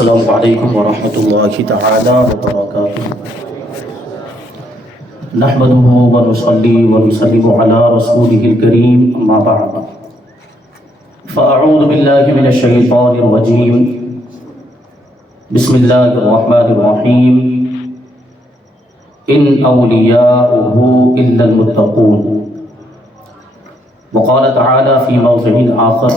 السلام علیکم ورحمۃ اللہ تعالی وبرکاتہ نحمده ونصلي ونسلم على رسوله الكريم اما بعد فاعوذ باللہ من الشیطان الرجیم بسم اللہ الرحمن الرحیم ان اولیاؤه الا المتقون وقال تعالی فی موضع آخر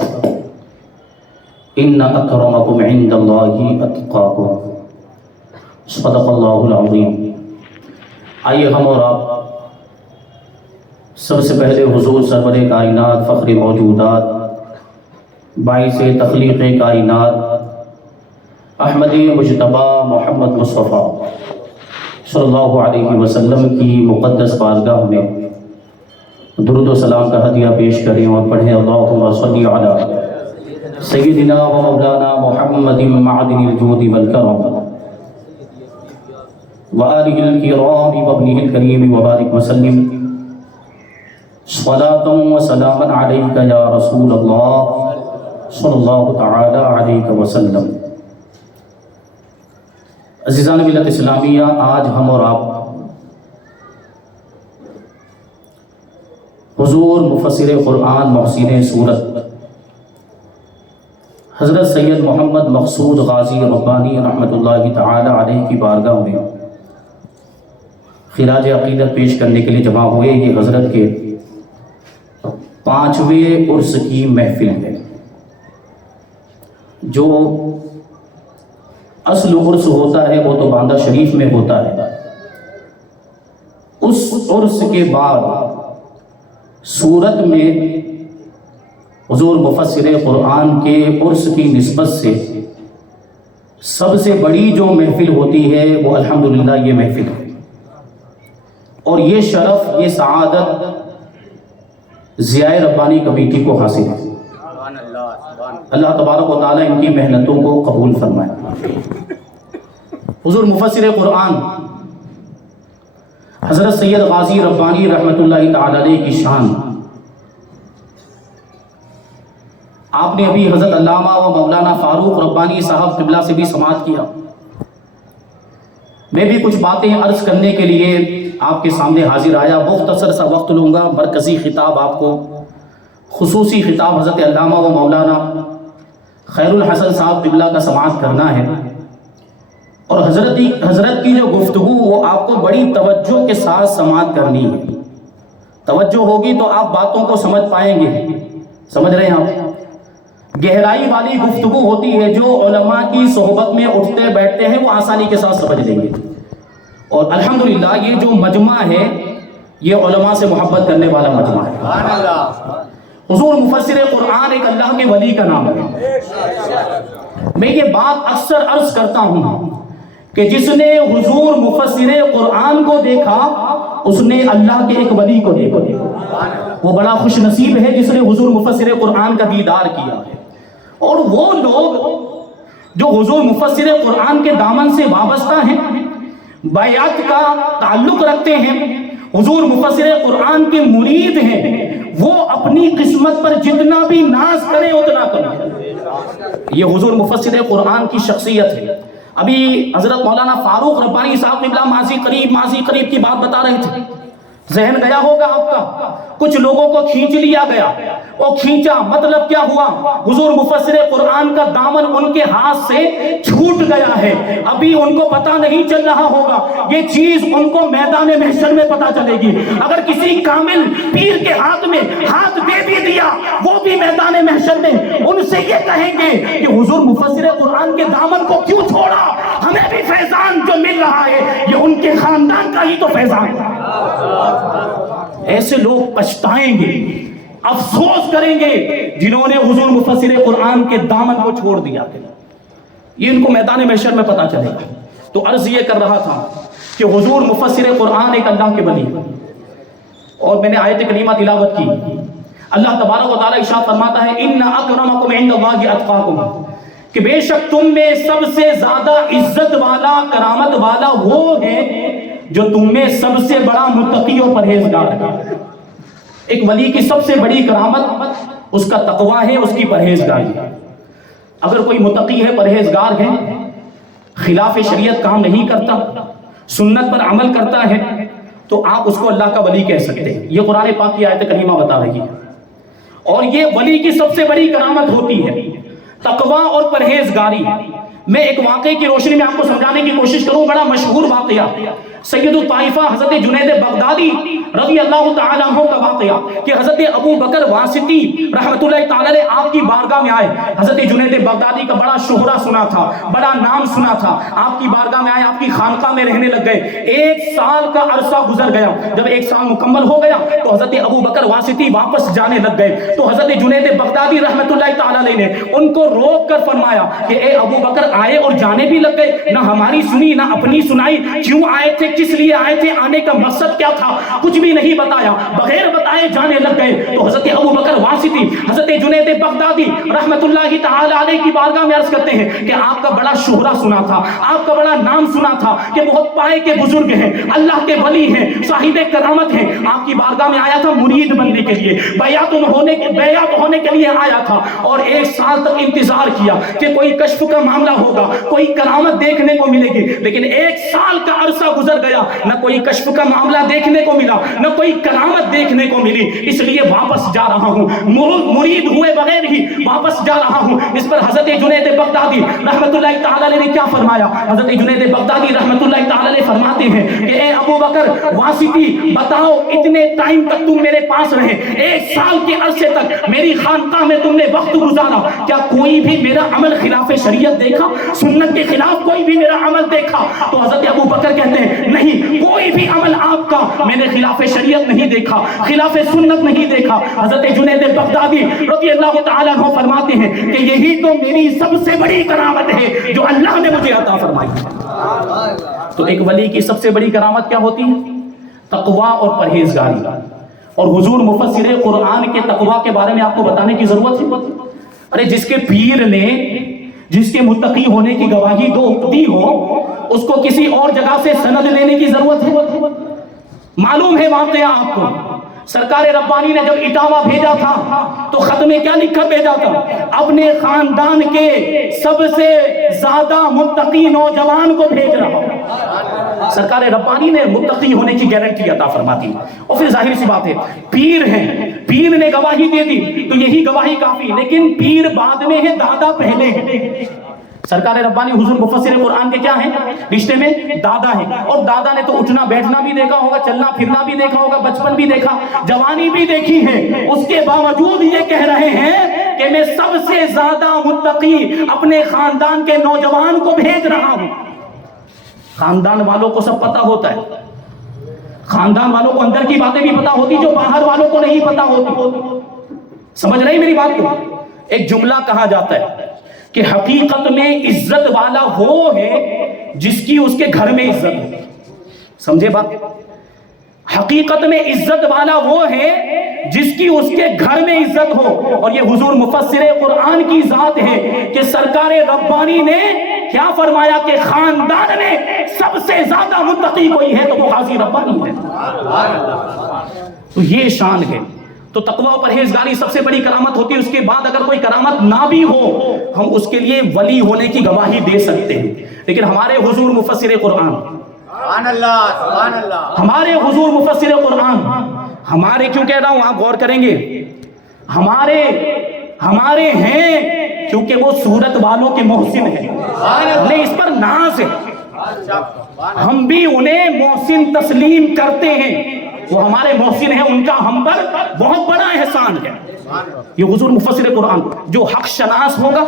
ان اکرمکم عند اللہ اتقاکم صدق اللہ العظیم۔ آئیے ہم اور آپ سب سے پہلے حضور سرور کائنات فخر موجودات باعث تخلیق کائنات احمد مجتبی محمد مصطفیٰ صلی اللہ علیہ وسلم کی مقدس بارگاہ میں درود و سلام کا ہدیہ پیش کریں اور پڑھیں اللہم صلی علی سیدنا و مولانا محمد معدن الجود والکرم وآلہ الکرام وابنہ الکریم وبارک وسلم صلاۃ و سلاما علیک یا رسول اللہ صلی اللہ تعالی علیہ وسلم۔ عزیزان ملت اسلامیہ، آج ہم اور آپ حضور مفسر قرآن محسن سورت حضرت سید محمد مقصود غازی ربانی رحمۃ اللہ تعالی علیہ کی بارگاہ میں خراج عقیدت پیش کرنے کے لیے جمع ہوئے۔ یہ حضرت کے 5ویں عرس کی محفل ہے۔ جو اصل عرس ہوتا ہے وہ تو باندہ شریف میں ہوتا ہے، اس عرس کے بعد سورت میں حضور مفسر قرآن کے عرس کی نسبت سے سب سے بڑی جو محفل ہوتی ہے وہ الحمدللہ یہ محفل ہے، اور یہ شرف، یہ سعادت ضیاء ربانی کمیٹی کو حاصل ہے۔ اللہ تبارک و تعالی ان کی محنتوں کو قبول فرمائے۔ حضور مفسر قرآن حضرت سید غازی ربانی رحمۃ اللہ تعالی علیہ کی شان، آپ نے ابھی حضرت علامہ و مولانا فاروق ربانی صاحب قبلہ سے بھی سماعت کیا۔ میں بھی کچھ باتیں عرض کرنے کے لیے آپ کے سامنے حاضر آیا۔ مختصر سا وقت لوں گا۔ مرکزی خطاب آپ کو، خصوصی خطاب حضرت علامہ و مولانا خیر الحسن صاحب قبلہ کا سماعت کرنا ہے، اور حضرت کی جو گفتگو وہ آپ کو بڑی توجہ کے ساتھ سماعت کرنی ہے۔ توجہ ہوگی تو آپ باتوں کو سمجھ پائیں گے۔ سمجھ رہے ہیں آپ؟ گہرائی والی گفتگو ہوتی ہے، جو علماء کی صحبت میں اٹھتے بیٹھتے ہیں وہ آسانی کے ساتھ سمجھ لیں گے۔ اور الحمدللہ یہ جو مجمع ہے یہ علماء سے محبت کرنے والا مجمع ہے۔ حضور مفسر قرآن ایک اللہ کے ولی کا نام ہے۔ میں یہ بات اکثر عرض کرتا ہوں کہ جس نے حضور مفسر قرآن کو دیکھا اس نے اللہ کے ایک ولی کو دیکھا۔ وہ بڑا خوش نصیب ہے جس نے حضور مفسر قرآن کا دیدار کیا ہے۔ اور وہ لوگ جو حضور مفسر قرآن کے دامن سے وابستہ ہیں، بیعت کا تعلق رکھتے ہیں، حضور مفسر قرآن کے مرید ہیں، وہ اپنی قسمت پر جتنا بھی ناز کریں اتنا کریں۔ یہ حضور مفسر قرآن کی شخصیت ہے۔ ابھی حضرت مولانا فاروق ربانی صاحب قبلہ ماضی قریب کی بات بتا رہے تھے۔ ذہن گیا ہوگا آپ کا، کچھ لوگوں کو کھینچ لیا گیا۔ وہ کھینچا مطلب کیا ہوا؟ حضور مفسر قرآن کا دامن ان کے ہاتھ سے چھوٹ گیا ہے۔ ابھی ان کو پتہ نہیں چل رہا ہوگا، یہ چیز ان کو میدان محشر میں پتہ چلے گی۔ اگر کسی کامل پیر کے ہاتھ میں ہاتھ دے بھی دیا، وہ بھی میدان محشر میں ان سے یہ کہیں گے کہ حضور مفسر قرآن کے دامن کو کیوں چھوڑا؟ ہمیں بھی فیضان جو مل رہا ہے یہ ان کے خاندان کا ہی تو فیضان ہے۔ ایسے لوگ پچھتائیں گے، افسوس کریں گے جنہوں نے حضور مفسر قرآن کے دامن کو چھوڑ دیا۔ یہ ان کو میدان محشر میں پتہ چلے گا۔ تو عرض یہ کر رہا تھا کہ حضور مفسر قرآن ایک اللہ کے ولی، اور میں نے آیت کریمہ تلاوت کی۔ اللہ تبارک و تعالی ارشاد فرماتا ہے ان اکرمکم عند اللہ اتقاکم، کہ بے شک تم میں سب سے زیادہ عزت والا، کرامت والا وہ ہے جو تم میں سب سے بڑا متقی و پرہیزگار ہے۔ ایک ولی کی سب سے بڑی کرامت اس کا تقوی ہے، اس کی پرہیزگاری ہے۔ اگر کوئی متقی ہے، پرہیزگار ہے، خلاف شریعت کام نہیں کرتا، سنت پر عمل کرتا ہے، تو آپ اس کو اللہ کا ولی کہہ سکتے ہیں۔ یہ قرآن پاک کی آیت کریمہ بتا رہی ہے۔ اور یہ ولی کی سب سے بڑی کرامت ہوتی ہے تقوی اور پرہیزگاری۔ میں ایک واقعے کی روشنی میں آپ کو سمجھانے کی کوشش کروں، بڑا مشہور واقعہ سید الطائفہ حضرت جنید بغدادی رضی اللہ تعالیٰ عنہ کا واقعہ کہ حضرت ابو بکر واسطی رحمت اللہ تعالیٰ علیہ آپ کی بارگاہ میں آئے۔ حضرت جنید بغدادی کا بڑا شہرہ سنا تھا، بڑا نام سنا تھا، آپ کی بارگاہ میں آئے، آپ کی خانقاہ میں رہنے لگ گئے۔ 1 سال کا عرصہ گزر گیا، جب 1 سال مکمل ہو گیا تو حضرت ابو بکر واسطی واپس جانے لگ گئے، تو حضرت جنید بغدادی رحمت اللہ تعالیٰ علیہ نے ان کو روک کر فرمایا کہ اے ابو بکر، آئے اور جانے بھی لگ گئے، نہ ہماری سنی نہ اپنی سنائی، کیوں آئے تھے، کس لیے آئے تھے، آنے کا مقصد کیا تھا، کچھ بھی نہیں بتایا، بغیر بتائے جانے لگ گئے۔ تو حضرت ابو بکر واسطی حضرت جنید بغدادی رحمت اللہ تعالی علیہ کی بارگاہ میں عرض کرتے ہیں کہ آپ کا بڑا شہرہ سنا تھا، آپ کا بڑا نام سنا تھا کہ بہت پائے کے بزرگ ہیں، اللہ کے ولی ہیں، صاحب کرامت ہیں، آپ کی بارگاہ میں آیا تھا مرید بننے کے لیے، بیعت ہونے کے لیے آیا تھا، اور 1 سال تک انتظار کیا کہ کوئی کشف کا معاملہ ہوگا، کوئی کرامت دیکھنے کو ملے گی، لیکن 1 سال کا عرصہ گزر گیا، نہ کوئی کشف کا معاملہ دیکھنے کو ملا، نہ کوئی کرامت دیکھنے کو ملی، اس لیے واپس جا رہا ہوں، مرید ہوئے بغیر ہی واپس جا رہا ہوں۔ اس پر حضرت جنید بغدادی رحمت اللہ تعالی علیہ نے کیا فرمایا؟ حضرت جنید بغدادی رحمت اللہ تعالی علیہ فرماتے ہیں کہ اے ابو بکر واسطی، بتاؤ اتنے ٹائم تک تم میرے پاس رہے، 1 سال کے عرصے تک میری خانقاہ میں تم نے وقت گزارا، کیا کوئی بھی میرا عمل خلاف شریعت دیکھا، سنت کے خلاف کوئی بھی میرا عمل دیکھا؟ تو حضرت ابو بکر کہتے ہیں نہیں، کوئی بھی عمل آپ کا میں نے خلاف شریعت نہیں دیکھا، خلاف سنت نہیں دیکھا۔ حضرت جنید بغدادی رضی اللہ تعالیٰ عنہ فرماتے ہیں کہ یہی تو میری سب سے بڑی کرامت ہے جو اللہ نے مجھے عطا فرمائی۔ تو ایک ولی کی سب سے بڑی کرامت کیا ہوتی ہے؟ تقوی اور پرہیزگاری۔ اور حضور مفسر قرآن کے تقوی کے بارے میں آپ کو بتانے کی ضرورت ہے؟ ارے جس کے پیر نے جس کے متقی ہونے کی گواہی دی ہو، اس کو کسی اور جگہ سے سند لینے کی ضرورت ہے؟ معلوم ہے واقعہ آپ کو، سرکار ربانی نے جب اٹاوا بھیجا تھا تو خط میں کیا لکھ کر بھیجا تھا؟ اپنے خاندان کے سب سے زیادہ متقی نوجوان کو بھیج رہا ہوں۔ سرکار ربانی نے متقی ہونے کی گارنٹی عطا فرماتی، اور پھر ظاہر سی بات ہے پیر ہیں، پیر نے گواہی دے دی تو یہی گواہی کافی، لیکن پیر بعد میں ہے، دادا پہلے ہے۔ سرکار ربانی حضور مفسر قرآن کے کیا ہیں؟ رشتے میں دادا ہیں، اور دادا نے تو اٹھنا بیٹھنا بھی دیکھا ہوگا، چلنا پھرنا بھی دیکھا ہوگا، بچپن بھی دیکھا، جوانی بھی دیکھی ہے، اس کے باوجود یہ کہہ رہے ہیں کہ میں سب سے زیادہ متقی اپنے خاندان کے نوجوان کو بھیج رہا ہوں۔ خاندان والوں کو سب پتہ ہوتا ہے، خاندان والوں کو اندر کی باتیں بھی پتہ ہوتی جو باہر والوں کو نہیں پتہ ہوتی۔ سمجھ رہی میری بات کو؟ ایک جملہ کہا جاتا ہے کہ حقیقت میں عزت والا وہ ہے جس کی اس کے گھر میں عزت ہو۔ سمجھے بات؟ حقیقت میں عزت والا وہ ہے جس کی اس کے گھر میں عزت ہو، اور یہ حضور مفسر قرآن کی ذات ہے کہ سرکار ربانی نے کیا فرمایا کہ خاندان میں سب سے زیادہ متقی کوئی ہے تو وہ غازی ربانی ہے۔ تو یہ شان ہے۔ تو تقوی و پرہیزگاری سب سے بڑی کرامت ہوتی ہے۔ اس کے بعد اگر کوئی کرامت نہ بھی ہو، ہم اس کے لیے ولی ہونے کی گواہی دے سکتے ہیں، لیکن ہمارے حضور مفسر قرآن، ہمارے حضور مفسر قرآن، ہمارے کیوں کہہ رہا ہوں آپ غور کریں گے، ہمارے ہیں کیونکہ وہ صورت والوں کے محسن ہیں، انہیں اس پر ناز ہے، ہم بھی انہیں محسن تسلیم کرتے ہیں، وہ ہمارے محسن ہیں، ان کا ہم پر بہت بڑا احسان ہے۔ یہ حضور مفسر قرآن جو حق شناس ہوگا،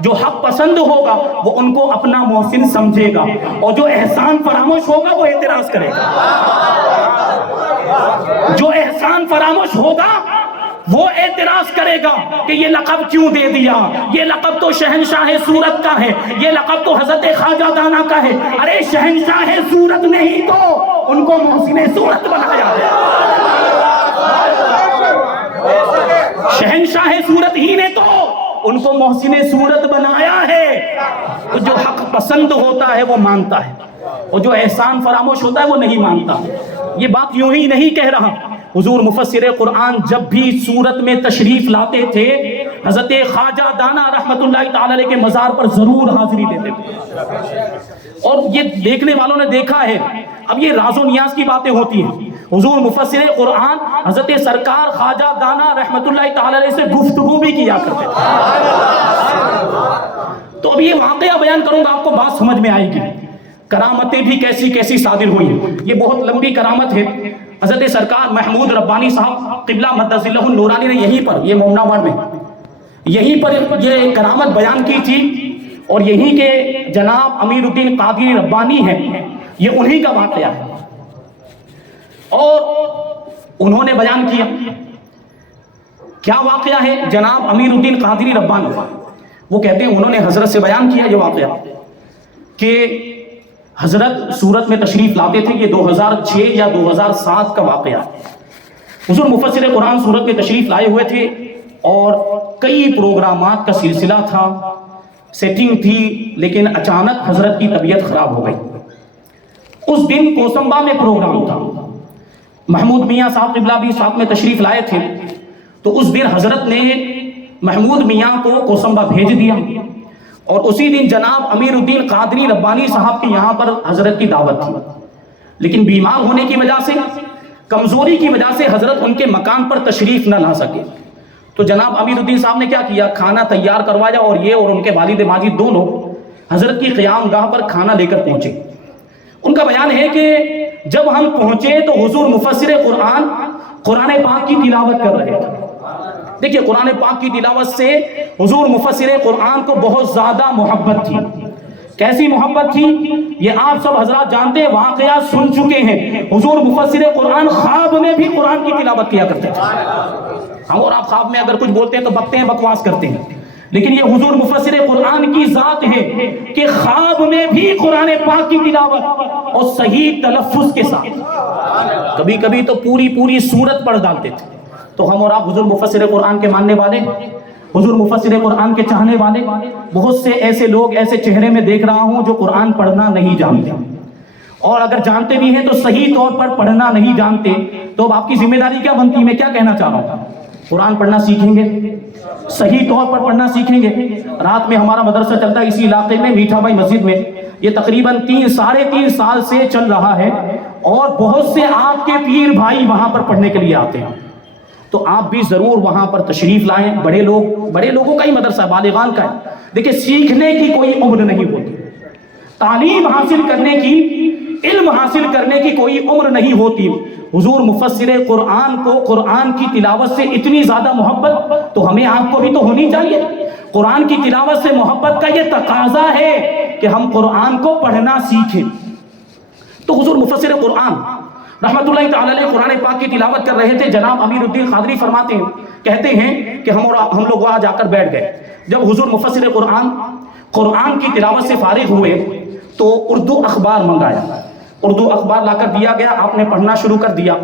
جو حق پسند ہوگا، وہ ان کو اپنا محسن سمجھے گا، اور جو احسان فراموش ہوگا وہ اعتراض کرے گا۔ جو احسان فراموش ہوگا وہ اعتراض کرے گا کہ یہ لقب کیوں دے دیا، یہ لقب تو شہنشاہ صورت کا ہے، یہ لقب تو حضرت خواجہ دانا کا ہے۔ ارے شہنشاہ صورت نہیں تو ان کو محسن صورت بنایا ہے، شہنشاہ صورت ہی نے تو ان کو محسن صورت بنایا ہے۔ تو جو حق پسند ہوتا ہے وہ مانتا ہے، اور جو احسان فراموش ہوتا ہے وہ نہیں مانتا۔ یہ بات یوں ہی نہیں کہہ رہا، حضور مفسر قرآن جب بھی سورت میں تشریف لاتے تھے حضرت خواجہ دانا رحمت اللہ تعالی علیہ کے مزار پر ضرور حاضری دیتے تھے، اور یہ دیکھنے والوں نے دیکھا ہے۔ اب یہ راز و نیاز کی باتیں ہوتی ہیں، حضور مفسر قرآن حضرت سرکار خواجہ دانا رحمت اللہ تعالی علیہ سے گفتگو بھی کیا کرتے تھے۔ تو اب یہ واقعہ بیان کروں گا، آپ کو بات سمجھ میں آئے گی، کرامتیں بھی کیسی کیسی صادر ہوئی۔ یہ بہت لمبی کرامت ہے۔ حضرت سرکار محمود ربانی صاحب قبلہ مدظ اللہ النورانی نے یہیں پر، یہ مومن آباد میں یہیں پر یہ کرامت بیان کی تھی، اور یہیں کے جناب امیر الدین قادری ربانی ہیں، یہ انہی کا واقعہ ہے، اور انہوں نے بیان کیا۔ کیا واقعہ ہے؟ جناب امیر الدین قادری ربانی وہ کہتے ہیں، انہوں نے حضرت سے بیان کیا یہ واقعہ کہ حضرت سورت میں تشریف لاتے تھے۔ یہ 2006 یا 2007 کا واقعہ ہے۔ حضور مفسر قرآن سورت میں تشریف لائے ہوئے تھے، اور کئی پروگرامات کا سلسلہ تھا، سیٹنگ تھی، لیکن اچانک حضرت کی طبیعت خراب ہو گئی۔ اس دن کوسمبا میں پروگرام تھا، محمود میاں صاحب قبلہ بھی ساتھ میں تشریف لائے تھے، تو اس دن حضرت نے محمود میاں کو کوسمبا بھیج دیا، اور اسی دن جناب امیر الدین قادری ربانی صاحب کے یہاں پر حضرت کی دعوت تھی، لیکن بیمار ہونے کی وجہ سے، کمزوری کی وجہ سے حضرت ان کے مکان پر تشریف نہ لا سکے۔ تو جناب امیر الدین صاحب نے کیا کیا، کھانا تیار کروایا، اور یہ اور ان کے والد ماجد دونوں حضرت کی قیام گاہ پر کھانا لے کر پہنچے۔ ان کا بیان ہے کہ جب ہم پہنچے تو حضور مفسر قرآن قرآن پاک کی تلاوت کر رہے تھے۔ دیکھیے قرآن پاک کی تلاوت سے حضور مفسر قرآن کو بہت زیادہ محبت تھی۔ کیسی محبت تھی یہ آپ سب حضرات جانتے ہیں، واقعات سن چکے ہیں۔ حضور مفسر قرآن خواب میں بھی قرآن کی تلاوت کیا کرتے تھے۔ ہم اور آپ خواب میں اگر کچھ بولتے ہیں تو بکتے ہیں، بکواس کرتے ہیں، لیکن یہ حضور مفسر قرآن کی ذات ہے کہ خواب میں بھی قرآن پاک کی تلاوت، اور صحیح تلفظ کے ساتھ، کبھی کبھی تو پوری سورت پڑھ ڈالتے تھے۔ تو ہم اور آپ حضور مفسر قرآن کے ماننے والے، حضور مفسر قرآن کے چاہنے والے، بہت سے ایسے لوگ ایسے چہرے میں دیکھ رہا ہوں جو قرآن پڑھنا نہیں جانتے، اور اگر جانتے بھی ہیں تو صحیح طور پر پڑھنا نہیں جانتے۔ تو اب آپ کی ذمہ داری کیا بنتی ہے؟ میں کیا کہنا چاہ رہا ہوں، قرآن پڑھنا سیکھیں گے، صحیح طور پر پڑھنا سیکھیں گے۔ رات میں ہمارا مدرسہ چلتا ہے اسی علاقے میں، میٹھا بھائی مسجد میں، یہ تقریباً 3-3.5 سال سے چل رہا ہے، اور بہت سے آپ کے پیر بھائی وہاں پر پڑھنے کے لیے آتے ہیں۔ تو آپ بھی ضرور وہاں پر تشریف لائیں۔ بڑے لوگوں کا ہی مدرسہ، بالغان کا ہے۔ دیکھیں سیکھنے کی کوئی عمر نہیں ہوتی، تعلیم حاصل کرنے کی، علم حاصل کرنے کی کوئی عمر نہیں ہوتی۔ حضور مفسر قرآن کو قرآن کی تلاوت سے اتنی زیادہ محبت تو ہمیں آپ کو بھی تو ہونی چاہیے۔ قرآن کی تلاوت سے محبت کا یہ تقاضا ہے کہ ہم قرآن کو پڑھنا سیکھیں۔ تو حضور مفسر قرآن رحمت اللہ تعالی علیہ قرآن پاک کی تلاوت کر رہے تھے۔ جناب امیر الدین قادری فرماتے ہیں، کہتے ہیں کہ ہم لوگ وہاں جا کر بیٹھ گئے۔ جب حضور مفسر قرآن کی تلاوت سے فارغ ہوئے تو اردو اخبار منگایا، اردو اخبار لا کر دیا گیا، آپ نے پڑھنا شروع کر دیا۔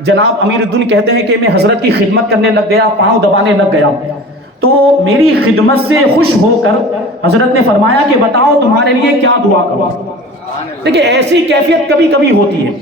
جناب امیر الدین کہتے ہیں کہ میں حضرت کی خدمت کرنے لگ گیا، پاؤں دبانے لگ گیا، تو میری خدمت سے خوش ہو کر حضرت نے فرمایا کہ بتاؤ تمہارے لیے کیا دعا کروں۔ دیکھیں ایسی کیفیت کبھی کبھی ہوتی ہے،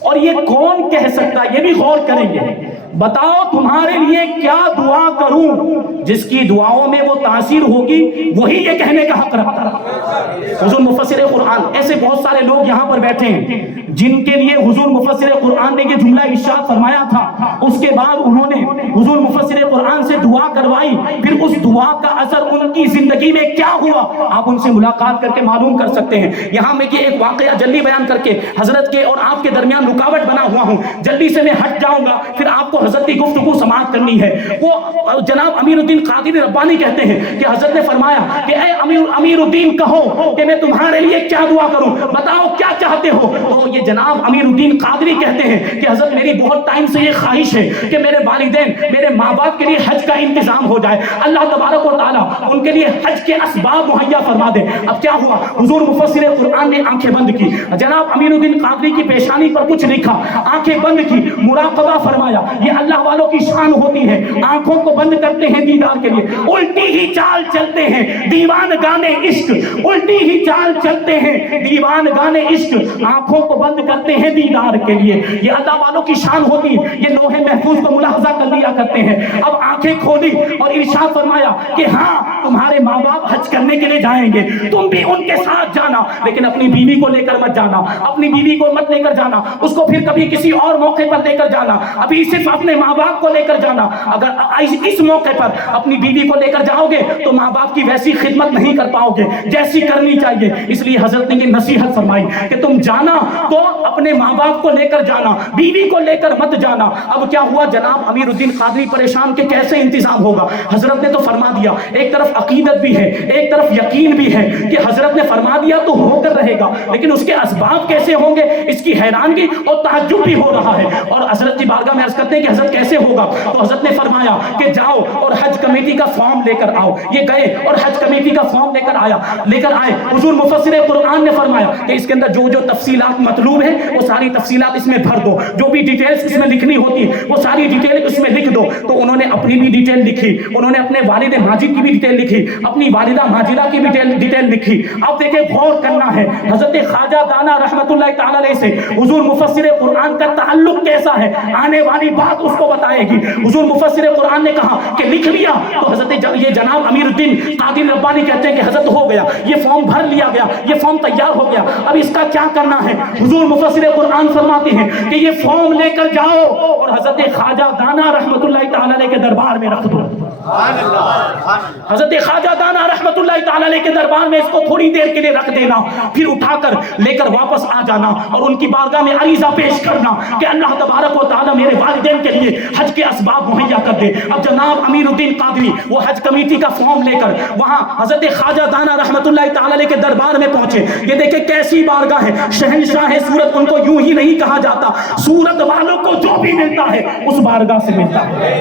اور یہ کون کہہ سکتا ہے، یہ بھی غور کریں گے۔ بتاؤ تمہارے لیے کیا دعا کروں، جس کی دعاؤں میں وہ تاثیر ہوگی وہی یہ کہنے کا حق رکھتا ہے۔ حضور مفسر قرآن، ایسے بہت سارے لوگ یہاں پر بیٹھے ہیں جن کے لیے حضور مفسر قرآن نے یہ جملہ ارشاد فرمایا تھا، اس کے بعد انہوں نے حضور مفسر قرآن سے دعا کروائی، پھر اس دعا کا اثر ان کی زندگی میں کیا ہوا آپ ان سے ملاقات کر کے معلوم کر سکتے ہیں۔ یہاں میں یہ ایک واقعہ جلدی بیان کر کے حضرت کے اور آپ کے درمیان رکاوٹ بنا ہوا ہوں، جلدی سے میں ہٹ جاؤں گا، پھر آپ کو حضرت کی گفتگو سماعت کرنی ہے۔ وہ جناب امیر الدین قادری ربانی کہتے ہیں کہ حضرت نے فرمایا کہ اے امیر الدین کہو کہ میں تمہارے لیے کیا دعا کروں، بتاؤ کیا چاہتے ہو۔ تو یہ جناب امیر الدین قادری کہتے ہیں کہ حضرت میری بہت ٹائم سے یہ خواہش ہے کہ میرے والدین، میرے ماں باپ کے لیے حج کا انتظام ہو جائے، اللہ تبارک و تعالیٰ ان کے لیے حج کے اسباب مہیا فرما دے۔ اب کیا ہوا، حضور مفسر قرآن نے آنکھیں بند کی، جناب امیر الدین قادری کی پیشانی پر کچھ لکھا، آنکھیں بند کی، مراقبہ فرمایا، یہ اللہ والوں کی شان ہوتی ہے، آنکھوں کو بند کرتے ہیں دیدار کے لیے، الٹی ہی چال چلتے ہیں دیوان گانے عشق، الٹی ہی چال چلتے ہیں دیوان گانے عشق، آنکھوں کو بند کرتے ہیں دیدار کے لیے، یہ اللہ والوں کی شان ہوتی ہے۔ یہ لوح محفوظ کو ملاحظہ کر لیا کرتے ہیں۔ اب آنکھیں کھولی اور ارشاد فرمایا کہ ہاں تمہارے ماں باپ حج کرنے کے لیے جائیں گے، تم بھی ان کے ساتھ جانا، لیکن اپنی بیوی کو لے کر مت جانا، اپنی بیوی کو مت لے کر جانا، اس کو پھر کبھی کسی اور موقع پر لے کر جانا، ابھی صرف اپنے ماں باپ کو لے کر جانا۔ اگر اس موقع پر اپنی بیوی کو لے کر جاؤ گے تو ماں باپ کی ویسی خدمت نہیں کر پاؤ گے جیسی کرنی چاہیے، اس لیے حضرت نے یہ نصیحت فرمائی کہ تم جانا تو اپنے ماں باپ کو لے کر جانا، بیوی کو لے کر مت جانا۔ اب کیا ہوا جناب امیر الدین قادری پریشان کہ کیسے انتظام ہوگا؟ حضرت نے تو فرما دیا، ایک طرف عقیدت بھی ہے، ایک طرف یقین بھی ہے کہ حضرت نے فرما دیا تو ہو کر رہے گا، لیکن اس کے اسباب کیسے ہوں گے اس کی حیرانگی اور تعجب بھی ہو رہا ہے۔ اور حضرت کی بارگاہ میں عرض کرتے ہیں کہ حضرت کیسے ہوگا؟ تو حضرت نے فرمایا کہ جاؤ اور حج کمیٹی کا فارم لے کر آؤ۔ یہ گئے اور حج کمیٹی کا فارم لے کر آئے۔ حضور مفسر قرآن نے فرمایا کہ اس کے اندر جو جو تفصیلات مطلوب ہیں وہ ساری تفصیلات اس میں بھر دو، جو بھی ڈیٹیلز اس میں لکھنی ہوتی ہے وہ ساری ڈیٹیل اس میں لکھ دو۔ تو انہوں نے اپنی بھی ڈیٹیل لکھی، انہوں نے اپنے والد ماجد کی بھی ڈیٹیل لکھی، اپنی والدہ ماجدہ کی بھی ڈیٹیل لکھی۔ اب دیکھیں غور کرنا ہے حضرت خواجہ دانا رحمت اللہ تعالی علیہ سے حضور مفسر قرآن کا تعلق کیسا ہے، آنے والی بات اس کو بتائے گی۔ حضور مفسر قرآن نے کہا کہ لکھ لیا، تو حضرت یہ جناب امیر الدین قادری ربانی کہتے ہیں کہ حضرت ہو گیا، یہ فارم بھر لیا گیا، یہ فارم تیار ہو گیا، اب اس کا کیا کرنا ہے؟ حضور مفسر قرآن فرماتے ہیں کہ یہ فارم لے کر جاؤ اور حضرت خواجہ دانا رحمت اللہ تعالی علیہ کے دربار میں رکھ دو۔ حضرت خواجہ دانا رحمت اللہ تعالی علیہ کے دربار میں اس کو تھوڑی دیر کے لیے رکھ دینا، پھر اٹھا کر لے کر واپس آ جانا اور ان کی بارگاہ میں عریضہ پیش کرنا کہ اللہ تبارک و تعالی میرے والدین کے لیے حج کے اسباب مہیا کر دے۔ اب جناب امیر الدین قادری وہ حج کمیٹی کا فارم لے کر وہاں حضرت خواجہ دانا رحمت اللہ تعالی علیہ کے دربار میں پہنچے۔ یہ دیکھیں کیسی بارگاہ ہے، شہنشاہ سورت ان کو یوں ہی نہیں کہا جاتا، سورت والوں کو جو بھی ملتا ہے اس بارگاہ سے ملتا ہے۔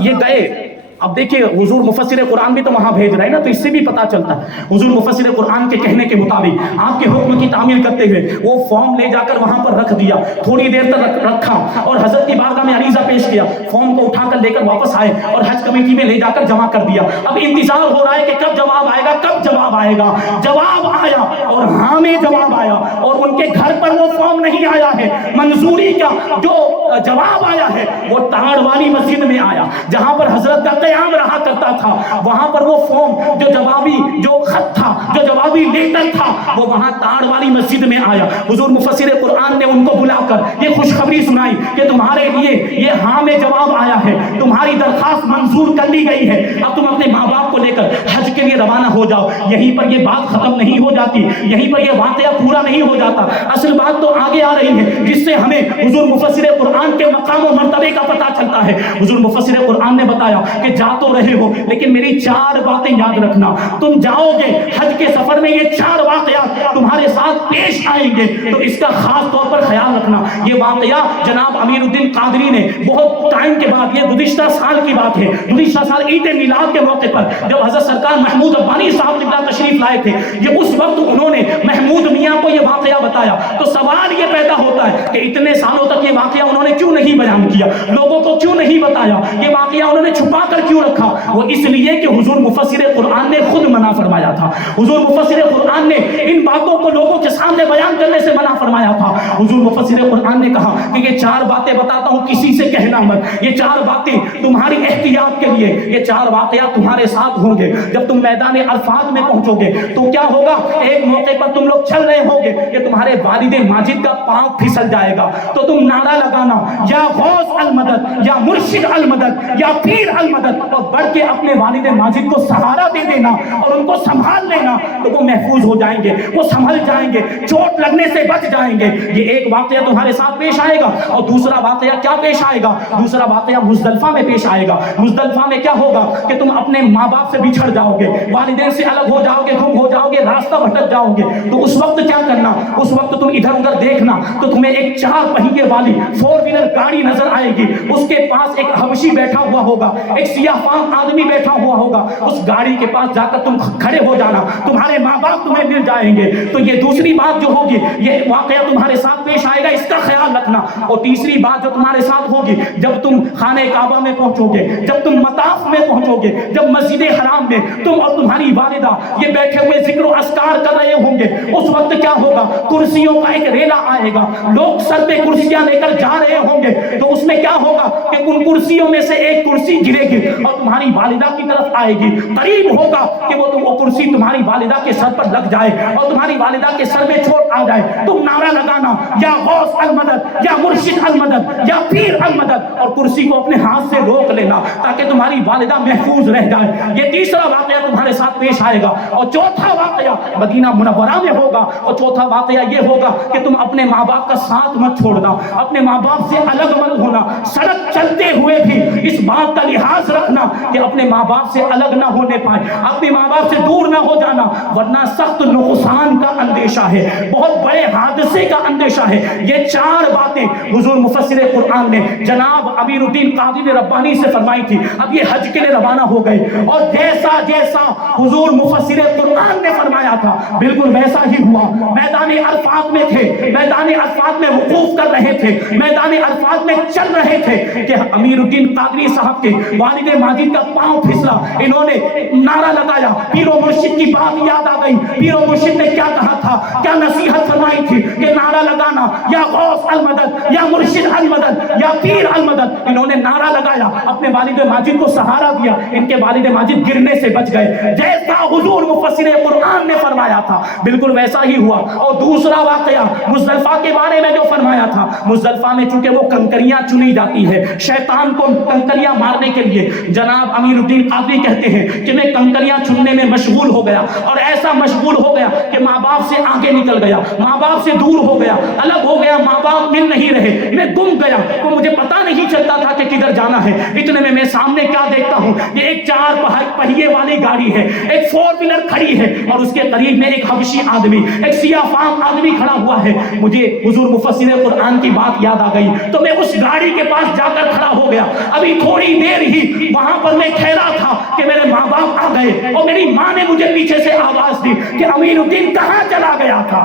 یہ گئے، اب دیکھیں حضور مفسر قرآن بھی تو وہاں بھیج رہے ہیں نا، تو اس سے بھی پتا چلتا ہے حضور مفسر قرآن کے کہنے کے مطابق آپ کے حکم کی تعمیل کرتے ہوئے وہ فارم لے جا کر وہاں پر رکھ دیا، تھوڑی دیر تک رکھا اور حضرت کی بارگاہ میں عریضہ پیش کیا، فارم کو اٹھا کر لے کر واپس آئے اور حج کمیٹی میں لے جا کر جمع کر دیا۔ اب انتظار ہو رہا ہے کہ کب جواب آئے گا، کب جواب آئے گا۔ جواب آیا اور ہاں میں جواب آیا، اور ان کے گھر پر وہ فارم نہیں آیا ہے، منظوری کا جو جواب آیا ہے وہ تاڑ والی مسجد میں آیا جہاں پر حضرت کا قیام رہا کرتا تھا۔ وہاں پر وہ فارم جو جوابی جو خط تھا، جو جوابی لیٹر تھا، وہ وہاں تاڑ والی مسجد میں آیا۔ حضور مفسر قرآن نے ان کو بلا کر یہ خوشخبری سنائی کہ تمہارے لیے یہ ہاں میں جواب آیا ہے، تمہاری درخواست منظور کر لی گئی ہے، اب تم اپنے ماں باپ کو لے کر حج کے لیے روانہ ہو جاؤ۔ یہیں پر یہ بات ختم نہیں ہو جاتی، یہیں پر یہ واقعہ پورا نہیں ہو جاتا، اصل بات تو آگے آ رہی ہے جس سے ہمیں حضور مفسر قرآن کے مقام و مرتبے کا پتہ چلتا ہے۔ حضور مفسر قرآن نے بتایا کہ جا تو رہے ہو لیکن میری 4 باتیں یاد رکھنا، تم جاؤ گے حج کے سفر میں یہ 4 واقعات تمہارے ساتھ پیش آئیں گے، تو اس کا خاص طور پر خیال رکھنا۔ یہ واقعہ جناب امیر الدین قادری نے بہت ٹائم کے بعد، یہ گزشتہ سال کی بات ہے، گزشتہ سال عید میلاد کے موقع پر جب حضرت سرکار محمود ربانی صاحب قبلہ تشریف لائے تھے، یہ اس وقت انہوں نے محمود میاں کو یہ واقعہ بتایا، تو سوال یہ پیدا ہوتا ہے کہ اتنے سالوں تک یہ واقعہ انہوں نے کیوں نہیں بیان کیا، لوگوں کو کیوں نہیں بتایا، یہ واقعہ انہوں نے چھپا کر کیوں رکھا؟ وہ اس لیے کہ حضور مفسر قرآن نے خود منع فرمایا تھا۔ حضور مفسر قرآن نے ان باتوں کو لوگوں کے سامنے بیان کرنے سے منع فرمایا تھا۔ حضور مفسر قرآن نے کہا کہ یہ 4 باتیں بتاتا ہوں، کسی سے کہنا مت، یہ 4 باتیں تمہاری احتیاط کے لیے، یہ 4 واقعات تمہارے ساتھ ہوں گے۔ جب تم میدان عرفات میں پہنچو گے تو کیا ہوگا، ایک موقع پر تم لوگ چل رہے ہوگے کہ تمہارے والد ماجد کا پاؤں پھسل جائے گا، تو تم نعرہ لگانا یا غوث المدد یا مرشد المدد یا پیر المدد، اور بڑھ کے اپنے والد ماجد کو سہارا دے دینا اور ان کو سنبھال لینا، تو وہ محفوظ ہو جائیں گے، وہ سنبھل جائیں گے، چوٹ لگنے سے بچ جائیں گے۔ یہ ایک واقعہ تمہارے ساتھ پیش آئے گا، اور دوسرا واقعہ کیا پیش آئے گا؟ دوسرا واقعہ مزدلفہ میں پیش آئے گا۔ مزدلفہ میں کیا ہوگا کہ تم اپنے ماں باپ سے بچھڑ جاؤ گے، والدین سے الگ ہو جاؤ گے، گم ہو جاؤ گے، راستہ بھٹک جاؤ گے، تو اس وقت کیا کرنا؟ اس وقت تم ادھر ادھر دیکھنا تو تمہیں ایک 4 پہیے والی 4 ویلر گاڑی نظر آئے گی، اس کے پاس ایک حبشی بیٹھا ہوا ہوگا، ایک سیاہ فام آدمی بیٹھا ہوا ہوگا، اس گاڑی کے پاس جا کر تم کھڑے ہو جانا، تمہارے ماں باپ تمہیں مل جائیں گے۔ گے تو یہ دوسری بات جو ہوگی یہ واقعہ تمہارے ساتھ پیش آئے گا، اس کا خیال رکھنا۔ اور تیسری بات جو تمہارے ساتھ ہوگی جب تم خانہ کعبہ میں پہنچو گے، جب تم مطاف میں پہنچو گے، جب مسجد حرام میں تم اور تمہاری والدہ یہ بیٹھے ہوئے ذکر و اذکار کر رہے ہوں گے، اس وقت کیا ہوگا؟ کرسیوں کا ایک ریلا آئے گا، لوگ سر پہ کرسیاں لے کر جا رہے ہوں گے، تو اس میں کیا ہوگا کہ ان کرسیوں میں سے ایک کرسی گرے گی اور تمہاری والدہ کی طرف آئے گی، قریب ہوگا کہ وہ کرسی تمہاری والدہ کے سر پر لگ جائے اور تمہاری والدہ کے سر میں چوٹ آ جائے، تم نعرہ لگانا یا غوث المدد یا مرشد المدد یا پیر المدد، اور کرسی کو اپنے ہاتھ سے روک لینا تاکہ تمہاری والدہ محفوظ رہ جائے۔ یہ تیسرا واقعہ تمہارے ساتھ پیش آئے گا۔ اور چوتھا واقعہ مدینہ منورہ میں ہوگا، اور چوتھا واقعہ یہ ہوگا کہ تم اپنے ماں باپ کا ساتھ مت چھوڑنا، اپنے ماں باپ سے الگ مت ہونا، سڑک چلتے ہوئے بھی اس بات کا لحاظ رکھنا کہ اپنے ماں باپ سے الگ نہ ہونے پائے، اپنے ماں باپ سے دور نہ ہو جانا، ورنہ سخت نقصان کا اندیشہ ہے، بہت بڑے حادثے کا اندیشہ ہے۔ یہ چار باتیں حضور مفسر قرآن نے جناب امیر الدین قادری ربانی سے فرمائی تھی۔ اب یہ حج کے لیے روانہ ہو گئے اور جیسا جیسا حضور مفسر قرآن نے فرمایا تھا بالکل ویسا ہی ہوا۔ میدان عرفات میں تھے، میدان عرفات میں وقوف کر رہے تھے، میدان عرفات میں چل رہے تھے کہ امیر الدین قادری صاحب کے والد ماجد کا پاؤں پھسلا، انہوں نے نعرہ لگایا، پیر و مرشد کی بات یاد آ گئی، پیر و مرشد نے کیا کہا تھا، کیا نصیحت فرمائی تھی کہ نعرہ لگانا یا غوث المدد یا مرشد المدد یا پیر المدد۔ انہوں نے نعرہ لگایا، اپنے والد ماجد کو سہارا دیا، ان کے والد ماجد گرنے سے بچ گئے، جیسا حضور مفسر قرآن نے فرمایا تھا بالکل ویسا ہی ہوا۔ اور دوسرا واقعہ مزدلفہ کے بارے میں جو فرمایا تھا، مزدلفہ میں چونکہ وہ کنکریاں چنی جاتی ہے شیطان کو کنکریاں مارنے کے لیے، جناب امیر الدین قادری کہتے ہیں کہ میں کنکریاں چننے میں مشغول ہو گیا، اور ایسا مشغول ہو گیا کہ ماں باپ سے آگے نکل گیا، ماں باپ سے دور ہو گیا، الگ ہو گیا، ماں باپ مل نہیں رہے، میں گم گیا، تو مجھے پتا نہیں چلتا تھا کہ کدھر جانا ہے۔ اتنے میں سامنے کیا دیکھتا ہوں کہ ایک چار پہیے والی گاڑی ہے، ایک فور ویلر کھڑی ہے، اور اس کے قریب میں ایک حبشی آدمی، ایک سیاہ فام آدمی کھڑا ہوا ہے۔ مجھے حضور مفسر قرآن کی بات یاد آ گئی تو میں اس گاڑی کے پاس جا کر کھڑا ہو گیا۔ ابھی تھوڑی دیر ہی وہاں پر میں ٹھہرا تھا کہ میرے ماں باپ آ گئے اور میری ماں نے مجھے پیچھے سے آواز دی کہ امیر الدین کہاں چلا گیا تھا،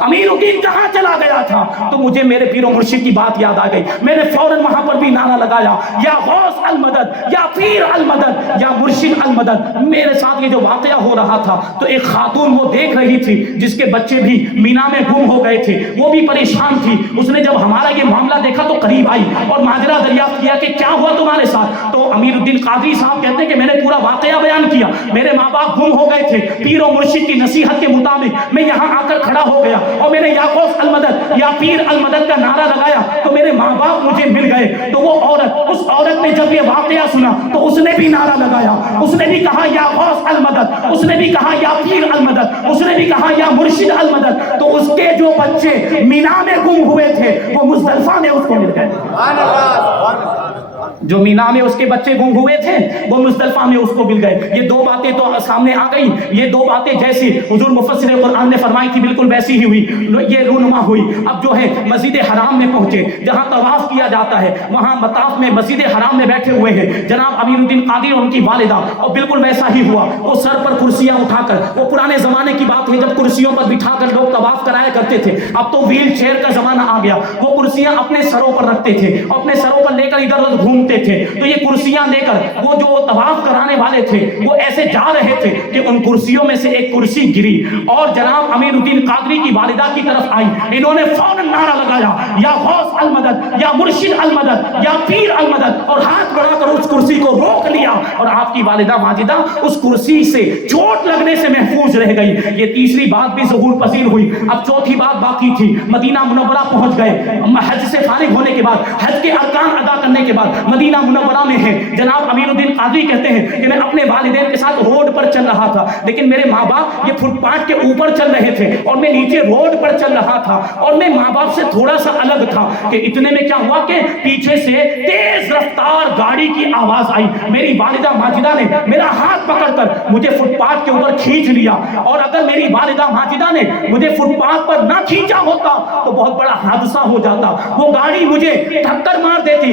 امیر الدین کہاں چلا گیا تھا؟ تو مجھے میرے پیر و مرشد کی بات یاد آ گئی، میں نے فوراً وہاں پر بھی نعرہ لگایا، یا غوث المدد یا پیر المدد یا مرشد المدد۔ میرے ساتھ یہ جو واقعہ ہو رہا تھا تو ایک خاتون وہ دیکھ رہی تھی جس کے بچے بھی مینا میں گم ہو گئے تھے، وہ بھی پریشان تھی، اس نے جب ہمارا یہ معاملہ دیکھا تو قریب آئی اور ماجرا دریافت کیا کہ کیا ہوا تمہارے ساتھ؟ تو امیر الدین قادری صاحب کہتے ہیں کہ میں نے پورا واقعہ بیان کیا، میرے ماں باپ گم ہو گئے تھے، پیر و مرشد کی نصیحت کے مطابق میں یہاں آ کر کھڑا ہو گیا اور میں نے یا غوث المدد یا پیر المدد کا نعرہ لگایا تو میرے ماں باپ مجھے مل گئے۔ تو وہ عورت، اس عورت نے جب یہ واقعہ سنا تو اس نے بھی نعرہ لگایا، اس نے بھی کہا یا غوث المدد، اس نے بھی کہا یا پیر المدد، اس نے بھی کہا یا مرشد المدد۔ تو اس کے جو بچے مینا میں گم ہوئے تھے وہ مزدلفہ میں اس کو مل گئے، جو مینا میں اس کے بچے گم ہوئے تھے وہ مزدلفہ میں اس کو مل گئے۔ یہ دو باتیں تو سامنے آ گئی، یہ دو باتیں جیسی حضور مفسر قرآن نے فرمائی تھی بالکل ویسی ہی ہوئی، یہ رونما ہوئی۔ اب جو ہے مسجد حرام میں پہنچے، جہاں طواف کیا جاتا ہے، وہاں مطاف میں مسجد حرام میں بیٹھے ہوئے ہیں جناب امیر الدین قادری اور ان کی والدہ، اور بالکل ویسا ہی ہوا، وہ سر پر کرسیاں اٹھا کر، وہ پرانے زمانے کی بات ہے جب کرسیوں پر بٹھا کر لوگ طواف کرایا کرتے تھے، اب تو ویل چیئر کا زمانہ آ گیا، وہ کرسیاں اپنے سروں پر رکھتے تھے، اپنے سروں پر لے کر ادھر ادھر گھومتے تھے، تو یہ کرسیاں لے کر وہ جو طواف کرانے والے تھے وہ ایسے جا رہے تھے کہ ان کرسیوں میں سے ایک کرسی گری اور جناب امیر الدین قادری کی والدہ کی طرف آئی، انہوں نے فوراً نعرہ لگایا یا غوث المدد یا مرشد المدد یا پیر المدد، اور ہاتھ بڑھا کر اس کرسی کو روک لیا، اور آپ کی والدہ ماجدہ اس کرسی سے چوٹ لگنے سے محفوظ رہ گئی۔ یہ تیسری بات بھی ظہور پذیر ہوئی۔ اب چوتھی بات باقی تھی، مدینہ منورہ پہنچ گئے، حج سے فارغ ہونے کے بعد، حج کے ارکان ادا کرنے کے بعد مدینہ منورہ میں ہے، جناب امیر الدین قادری کہتے ہیں کہ میں اپنے والدین کے ساتھ روڈ پر چل رہا تھا، لیکن میرے ماں باپ یہ فٹ پاتھ کے اوپر چل رہے تھے اور میں نیچے روڈ پر چل رہا تھا، اور میں ماں باپ سے تھوڑا سا الگ تھا کہ اتنے میں کیا ہوا کہ پیچھے سے تیز رفتار گاڑی کی آواز آئی، میری والدہ ماجدہ نے میرا ہاتھ پکڑ کر مجھے فٹ پاتھ کے اوپر کھینچ لیا، اور اگر میری والدہ ماجدہ نے مجھے فٹ پاتھ پر نہ کھینچا ہوتا تو بہت بڑا حادثہ ہو جاتا، وہ گاڑی مجھے ٹکر مار دیتی،